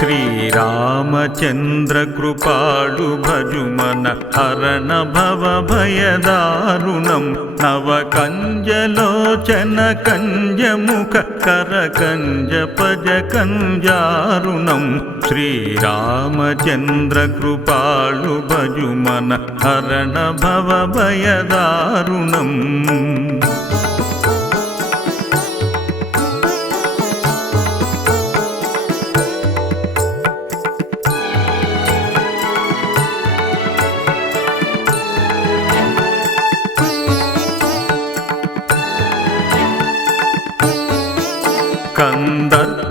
శ్రీరామచంద్ర కృపాళు భజుమన హరణ భవ భయదారుణం నవకంజలోచన కంజముఖ కరకంజ పజ కంజారుణం శ్రీరామచంద్ర కృపాళు భజుమన హరణ భవ భయదారుణం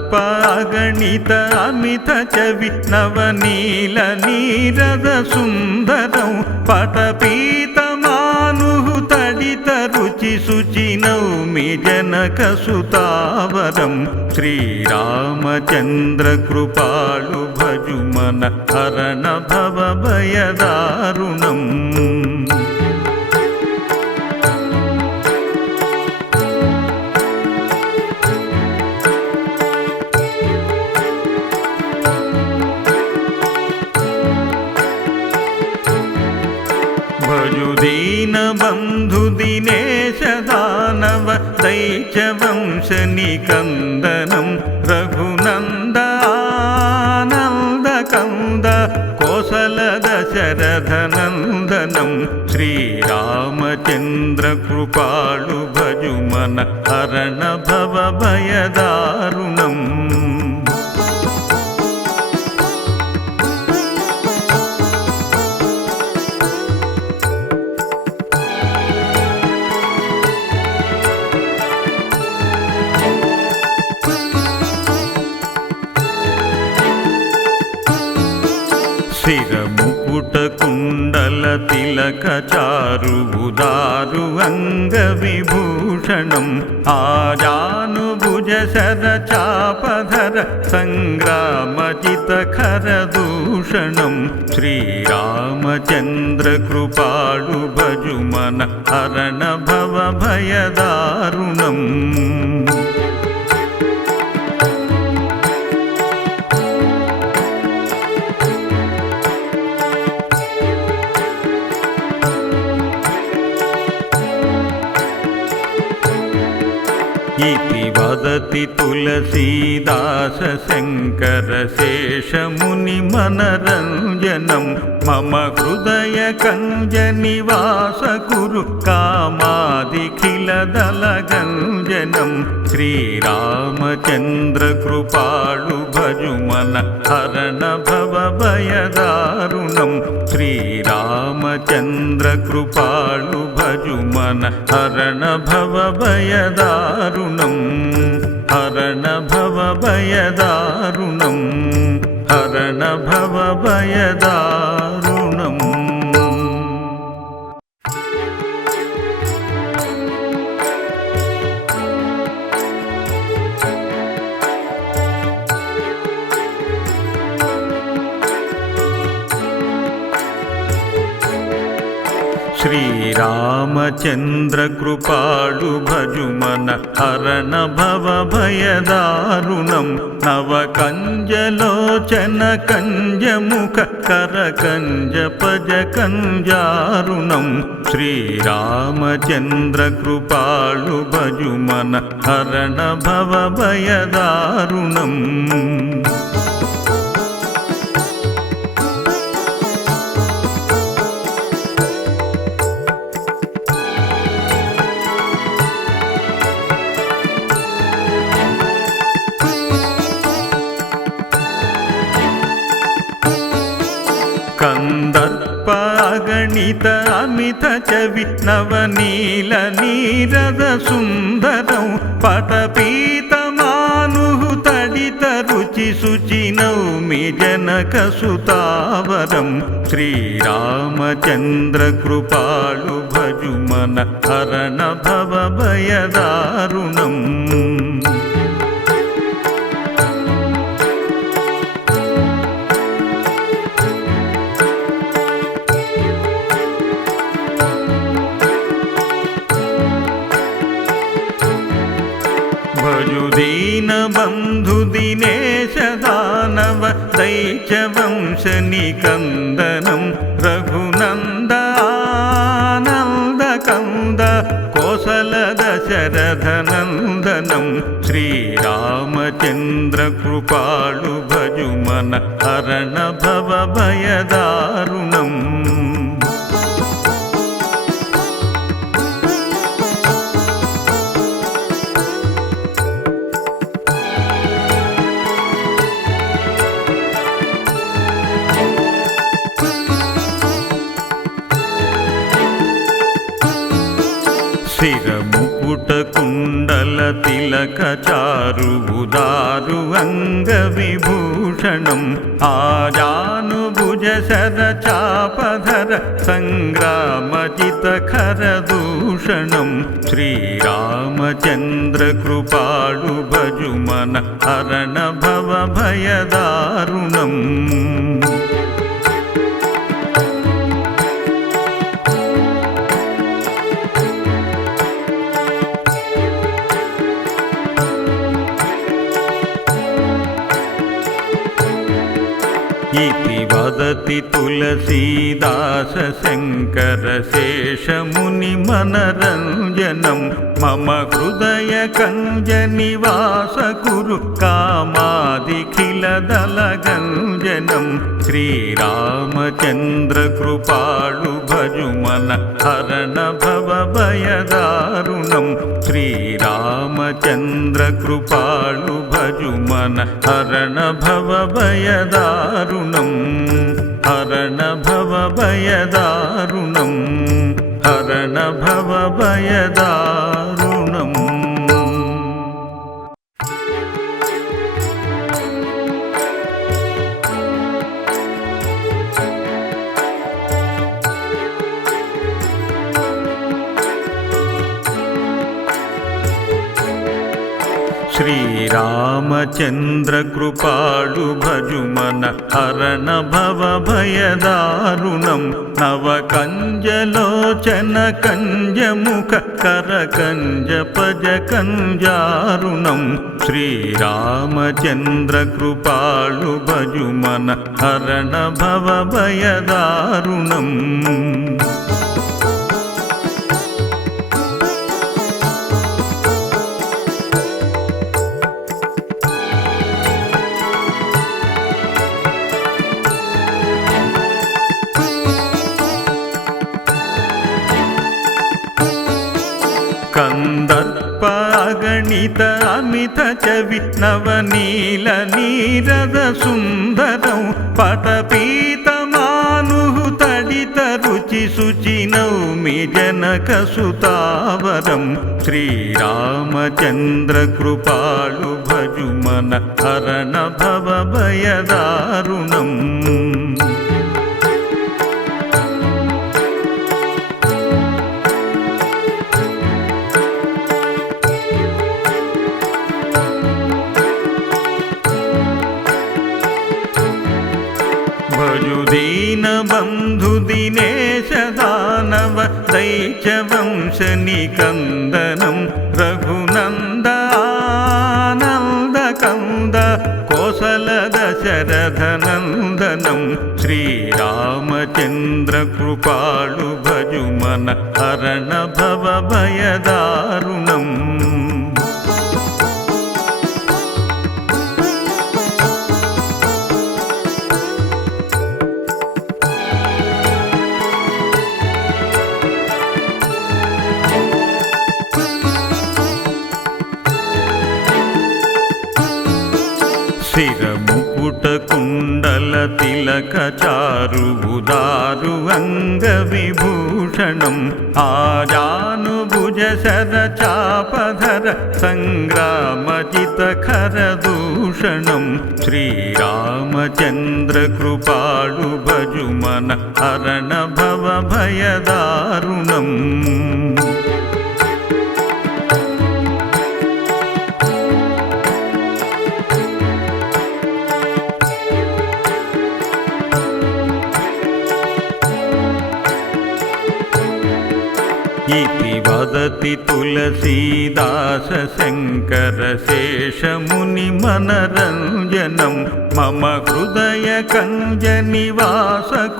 కందర్పాగణిత అమిత చవి నవనీల నీరద సుందరం పటపీతమాను తడిత రుచి శుచి నౌమి జనక సుతావరం శ్రీరామచంద్ర కృపాళు భజుమన హరణ భవ భయదారుణం భజుదీన బంధు దినేశ దానవ దైత్య వంశ నికందనం రఘునంద ఆనంద కంద కోసల దశరథ నందనం శ్రీరామచంద్ర కృపాళు భజుమన హరణ భవ భయదారుణం శిరముకుట కుండల తిలక చారు ఉదారు అంగ విభూషణం ఆజానుభుజ శర చాపధర సంగ్రామజిత ఖర దూషణం శ్రీరామచంద్ర కృపాళు భజుమన హరణ భవ భయదారుణం ఇతి వదతి తులసీదాస శంకర శేషముని మనరంజనం మమ హృదయ కంజ నివాస కురు కామాదిఖిల దళగంజనం శ్రీరామచంద్ర కృపాళు భజుమన హరణ భవ భయదారుణం శ్రీరామచంద్ర కృపాళు భజుమన హరణ భవ భయదారుణం హరణ భవ భయదారుణం హరణ భవ భయదారుణం శ్రీరామచంద్ర కృపాళు భజుమన హరణ భవ భయదారుణం నవకంజలోచన కంజముఖ కరకంజ పజ కంజారుణం శ్రీరామచంద్ర కృపాళు భజుమన హరణ భవ భయదారుణం కందర్పాగణిత అమిత చవి నవనీల నీరద సుందరం పటపీతమాను తడిత రుచి శుచి నౌమి జనక సుతావరం శ్రీరామచంద్ర కృపాళు భజుమన హరణ భవ భయదారుణం భజుదీన బంధు దినేశ దానవ దైత్యవంశనికందనం రఘునందనందకంద కోసల దశరథనందనం శ్రీరామచంద్ర కృపాళు భజుమన హరణ భవ భయదారుణం. శిరముకుట కుండల తిలక చారు ఉదారు అంగ విభూషణం ఆజానుభుజ శర చాపధర సంగ్రామజిత ఖర దూషణం శ్రీరామచంద్ర కృపాళు భజుమన హరణ భవ భయదారుణం. इति वदति तुलसीदास शङ्कर शेषमुनि मनरञ्जनं मम हृदय कञ्ज निवास कुरु कामादिखिलदलगञ्जनं श्रीरामचन्द्र कृपाळु भजुमन हरण भव भयदारुणं श्रीरामचन्द्र कृपाळु भजुमन हरण भव भयदारुणं हरण भव भयदारुणं हरण भव भयदारुणम्. శ్రీరామచంద్ర కృపాళు భజుమన హరణ భవ భయదారుణం నవ కంజలోచన కంజముఖ కర కంజ పజ కంజారుణం శ్రీరామచంద్ర కృపాళు భజుమన హరణ భవ భయదారుణం. కందర్పాగణిత అమిత చవి నవనీల నీరద సుందరం పటపీతమాను తడిత రుచి శుచి నౌమి జనక సుతావరం శ్రీరామచంద్ర కృపాళు భజుమన హరణ భవ భయదారుణం. భజుదీన బంధు దినేశ దానవ దైత్యవంశనికందనం రఘునందనందకంద కోసల దశరథనందనం శ్రీరామచంద్ర కృపాళు భజుమన హరణ భవ భయదారుణం. శిరముకుట కుండల తిలక చారు ఉదారు అంగ విభూషణం ఆజానుభుజ శర చాపధర సంగ్రామజిత ఖర దూషణం శ్రీరామచంద్ర కృపాళు భజుమన హరణ భవ భయదారుణం. इति वदति तुलसीदास शङ्करशेषमुनिमनरञ्जनं मम हृदयकञ्जनिवास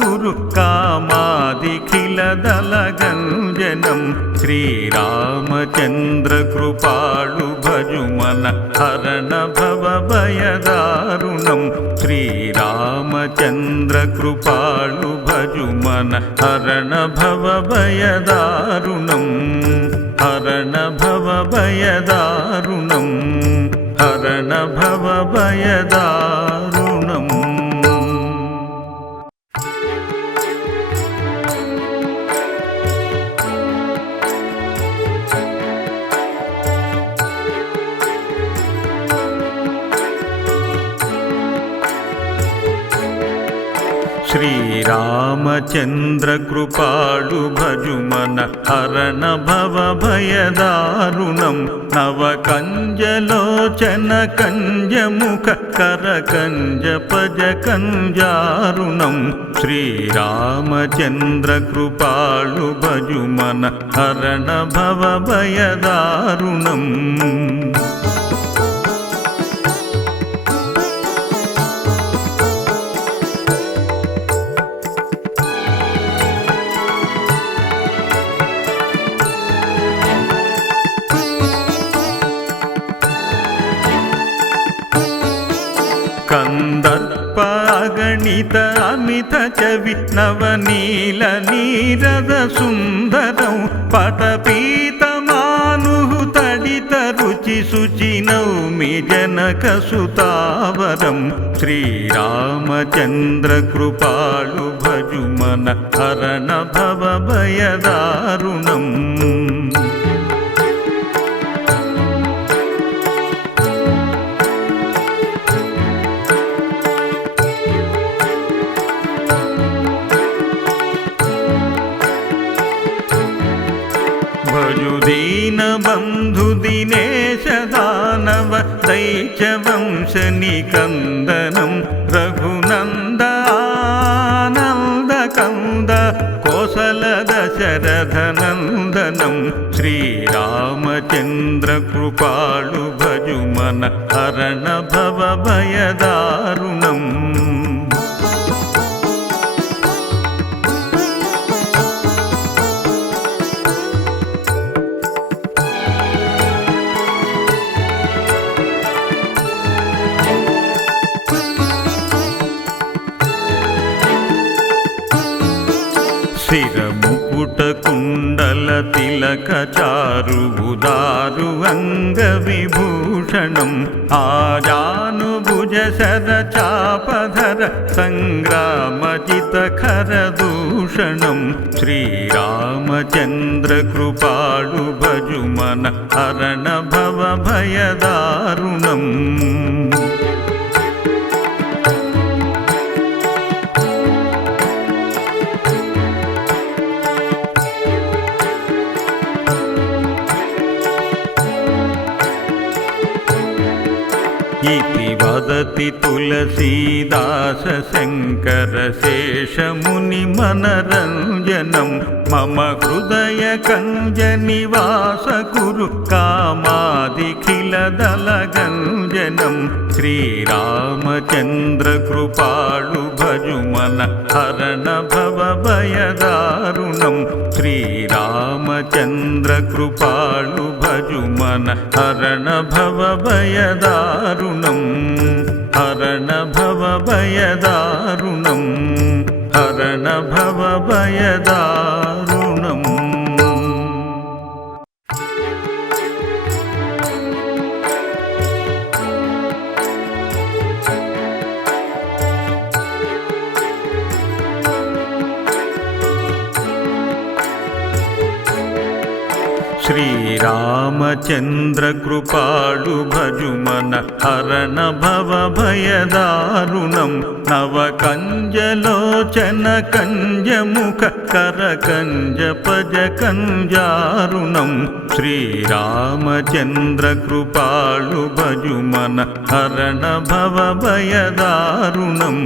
कुरु कामादिखिलदलगञ्जनं श्रीरामचन्द्रकृपाळु भजुमन हरण भवभयदारुणं श्रीरामचन्द्रकृपाळु भजुमन हरण भवभयदारुणं हरण भवभयदारुणं हरण भवभयदारुणम् श्रीरामचन्द्रकृपाळु भजुमन हरण भवभयदारुणं नवकञ्जलोचन कञ्जमुख करकञ्जपजकञ्जारुणं श्रीरामचन्द्रकृपाळु भजुमन हरण भवभयदारुणम् कंदर्पागणित अमित चवि नवनील नीरद सुंदरं पटपीतमानुः तडित रुचि शुचि नौमि जनकसुतावरं श्रीरामचन्द्रकृपाळु भजुमन हरण भवभयदारुणम् दीनबन्धु दिनेश दानव दैत्यवंशनिकन्दनं रघुनन्द आनन्द कंद कोसल दशरथनन्दनं श्रीरामचन्द्रकृपाळु भजुमन हरण भवभयदारुणम् शिरमुकुट कुण्डल तिलक चारु उदारु अंगविभूषणम् आजानुभुज शर चापधर संग्रामजित खरदूषणं श्रीरामचन्द्रकृपाळु भजुमन हरण भवभयदारुणम् इति वदति तुलसीदास शङ्करशेषमुनिमनरञ्जनं मम हृदयकञ्जनिवास कुरु कामादिखिलदलगञ्जनं श्रीरामचन्द्रकृपाळु भजुमन हरण भवभयदारुणं श्रीरामचन्द्रकृपाळु भजुमन हरण भवभयदारुणं हरण भवभयदारुणं हरण भवभयदारुणम् श्रीरामचन्द्रकृपाळु भजुमन हरण भवभयदारुणं नवकञ्जलोचन कञ्जमुख करकञ्जपजकञ्जारुणं श्रीरामचन्द्रकृपाळु भजुमन हरण भवभयदारुणम्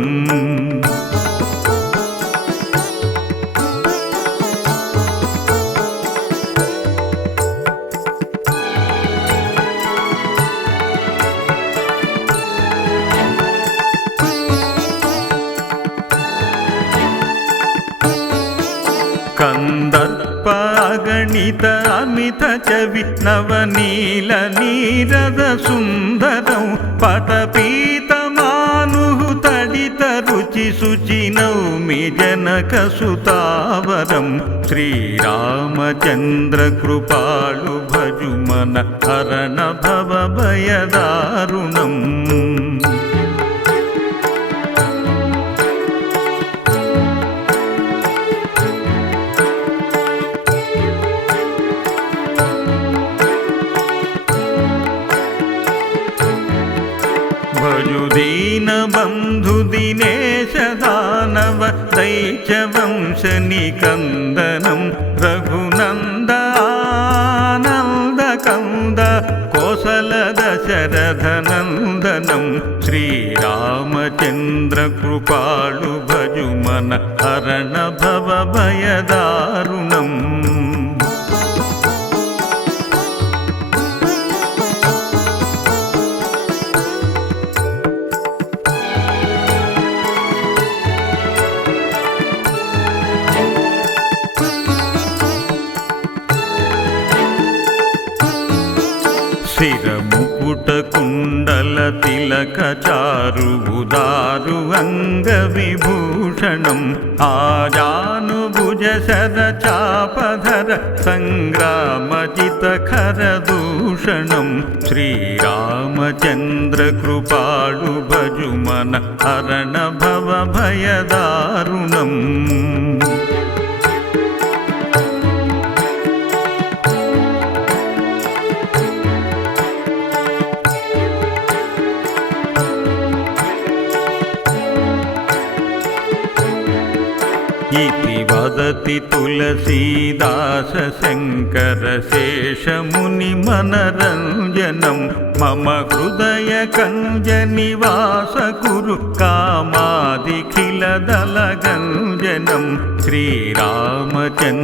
కందర్ప అగణిత అమిత చవి నవనీల నీరద సుందరం పటపీతమాను తడిత రుచి శుచి నౌమి జనక సుతావరం శ్రీరామచంద్ర కృపాళు భజుమన హరణ భవ భయదారుణం భజుదీన బంధు దినేశ దానవ దైత్య వంశ నికందనం రఘునంద ఆనంద కంద కోసల దశరథ నందనం శ్రీరామచంద్ర కృపాళు భజుమన హరణ భవ భయదారుణం శిరముకుట కుండల తిలక చారు ఉదారు అంగ విభూషణం ఆజానుభుజ శర చాపధర సంగ్రామజిత ఖర దూషణం శ్రీరామచంద్ర కృపాళు భజుమన హరణ భవ భయదారుణం इति वदति तुलसीदास शंकर शेषमुनि मनरंजनं मम हृदय कंज निवास कुरु कामादिखिल दलगंजनं श्रीरामचंद्र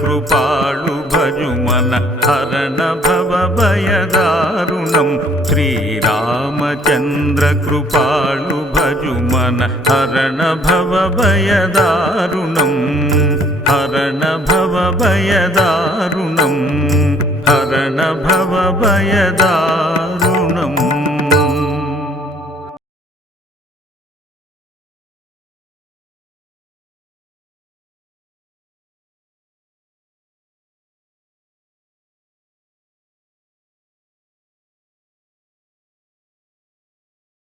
कृपाळु भजुमन हरण भव भयदारुणं श्रीरामचंद्र कृपाळु भजुमन हरण भव भयदारुणं हरण भव भयदारुणं हरण भव भयदारुणम्